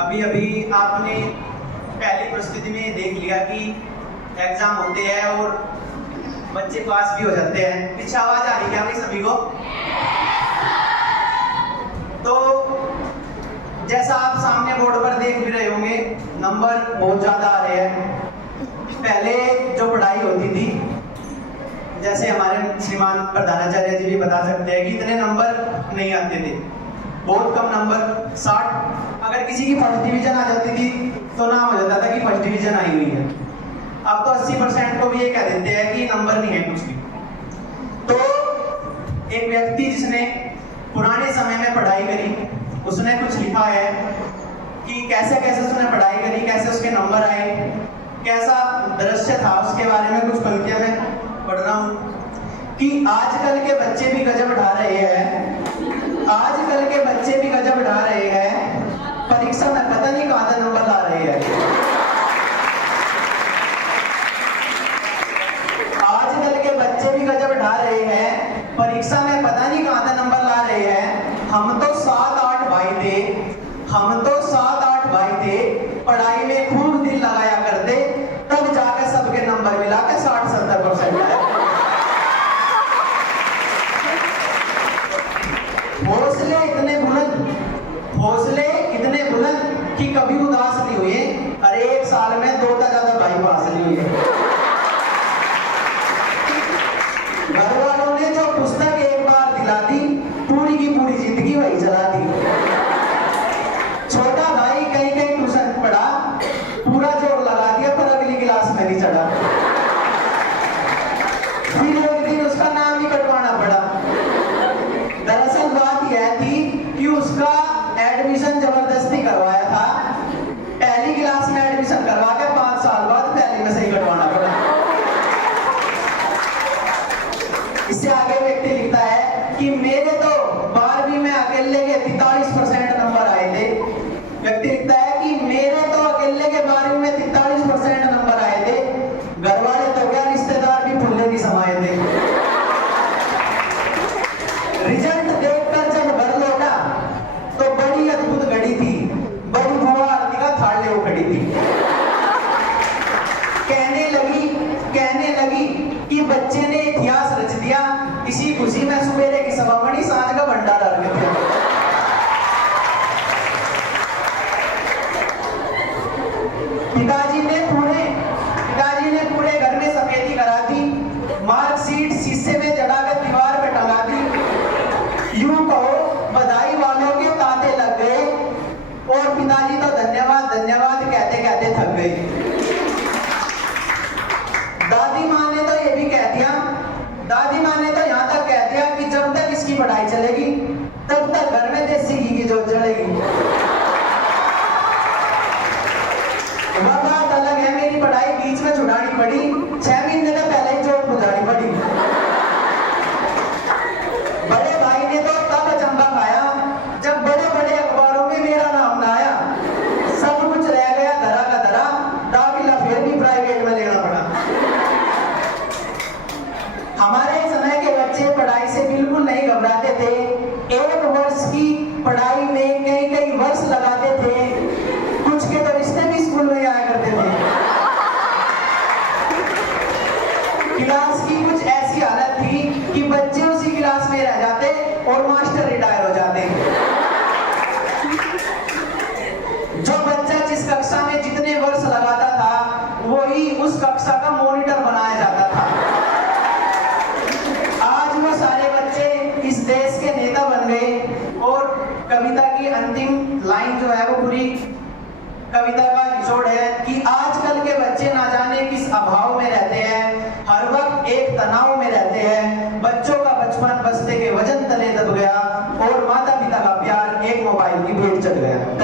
अभी अभी आपने पहली परिस्थिति में देख लिया कि एग्जाम होते हैं और बच्चे पास भी हो जाते हैं। पीछे आवाज आ रही है क्या सभी को? तो जैसा आप सामने बोर्ड पर देख भी रहे होंगे, नंबर बहुत ज्यादा आ रहे हैं। पहले जो पढ़ाई होती थी, जैसे हमारे श्रीमान प्रधानाचार्य जी भी बता सकते हैं कि इतने नंबर नहीं आते थे, बहुत कम नंबर 60। अगर किसी की फर्स्ट डिवीजन आ जाती थी तो नाम हो जाता था कि फर्स्ट डिवीजन आई हुई है। अब तो 80% को भी ये कह देते हैं कि नंबर नहीं है कुछ भी। तो एक व्यक्ति जिसने पुराने समय में पढ़ाई करी, उसने कुछ लिखा है कि कैसे कैसे उसने पढ़ाई करी, कैसे उसके नंबर आए, कैसा दृश्य था, उसके बारे में कुछ पंक्तियां मैं पढ़ रहा हूं कि आजकल के बच्चे भी गजब ढा रहे हैं, आजकल के बच्चे भी गजब ढा रहे हैं, परीक्षा में पता नहीं कहां से नंबर ला रहे हैं। आजकल के बच्चे भी गजब ढा रहे हैं, परीक्षा में पता नहीं कहां से नंबर ला रहे हैं। हम तो 7-8 भाई थे, हम तो 7-8 भाई थे, पढ़ाई में खूब दिल लगाया करते, तब जाकर सबके नंबर मिला के 60-70% आए। हौसले इतने बुलंद, हौसले इतने बुलंद कि कभी उदास नहीं हुए। अरे एक साल में 2 से ज्यादा भाई पास नहीं हुए। घर वालों ने जो पुस्तक एक बार दिला दी, पूरी की पूरी जिंदगी वही चला दी। छोटा भाई कहीं कहीं ट्यूशन पढ़ा, पूरा जोर लगा दिया पर अगली क्लास में नहीं चढ़ा। फिर एक दिन उसका नाम ही कटवाना पड़ा। दरअसल बात यह थी कि उसका एडमिशन जबरदस्ती करवाया था, पहली क्लास में एडमिशन करवा के 5 साल बाद पहली में सही कटवाना पड़ा। इससे आगे व्यक्ति लिखता है कि मेरे तो 12वीं में अकेले के 43% नंबर आए थे। व्यक्ति लिखता है कि मेरे तो अकेले के 12वीं में 43% नंबर आए थे, घर वाले तो क्या रिश्तेदार भी फुल्ले नहीं समाये थे। रिजल्ट देखकर जब घर लौटा तो बड़ी अद्भुत घड़ी थी, बड़ी बुआ आरती का थाल ले खड़ी थी। कहने लगी कि बच्चे ने इतिहास रच दिया, इसी खुशी में सुबेरे की सभा बनी, सांझ का भंडारा रख दिया। पिताजी ने पूरे घर में सफेदी करा दी, मार्कशीट शीशे में जड़ाकर दीवार पे टंगा दी। यूं कहो बधाई वालों के तांते लग गए और पिताजी तो धन्यवाद धन्यवाद कहते कहते थक गए। दादी माँ ने तो ये भी कह दिया, दादी माँ ने तो यहाँ तक कह दिया कि जब तक इसकी पढ़ाई चलेगी तब तक घर में देसी घी की जोत जलेगी। बात अलग है, मेरी पढ़ाई बीच में छुड़ानी पड़ी, 6 महीने से पहले ही जोत बुझानी पड़ी। बड़े भाई ने तो तब अचंभा खाया जब बड़े बड़े अखबारों में मेरा नाम ना आया। सब कुछ रह गया धरा का धरा, दाखिला फिर भी प्राइवेट में लेना पड़ा। हमारे समय के बच्चे पढ़ाई से बिल्कुल नहीं घबराते थे, 1 वर्ष की पढ़ाई में कई वर्ष लगाते थे, कुछ के तो रिश्ते भी स्कूल में आया करते थे। क्लास की कुछ ऐसी हालत थी कि बच्चे उसी क्लास में रह जाते और मास्टर रिटायर हो जाते। जो बच्चा जिस कक्षा में जितने वर्ष लगाता था वही उस कक्षा का मॉनिटर बनाया जाता था। आज वो सारे बच्चे इस देश के नेता बन गए। और कविता की अंतिम लाइन जो है वो पूरी कविता का निचोड़ है कि आजकल के बच्चे ना जाने किस अभाव में रहते हैं, हर वक्त एक तनाव में रहते हैं। बच्चों का बचपन बस्ते के वजन तले दब गया और माता पिता का प्यार एक मोबाइल की भेंट चढ़ गया।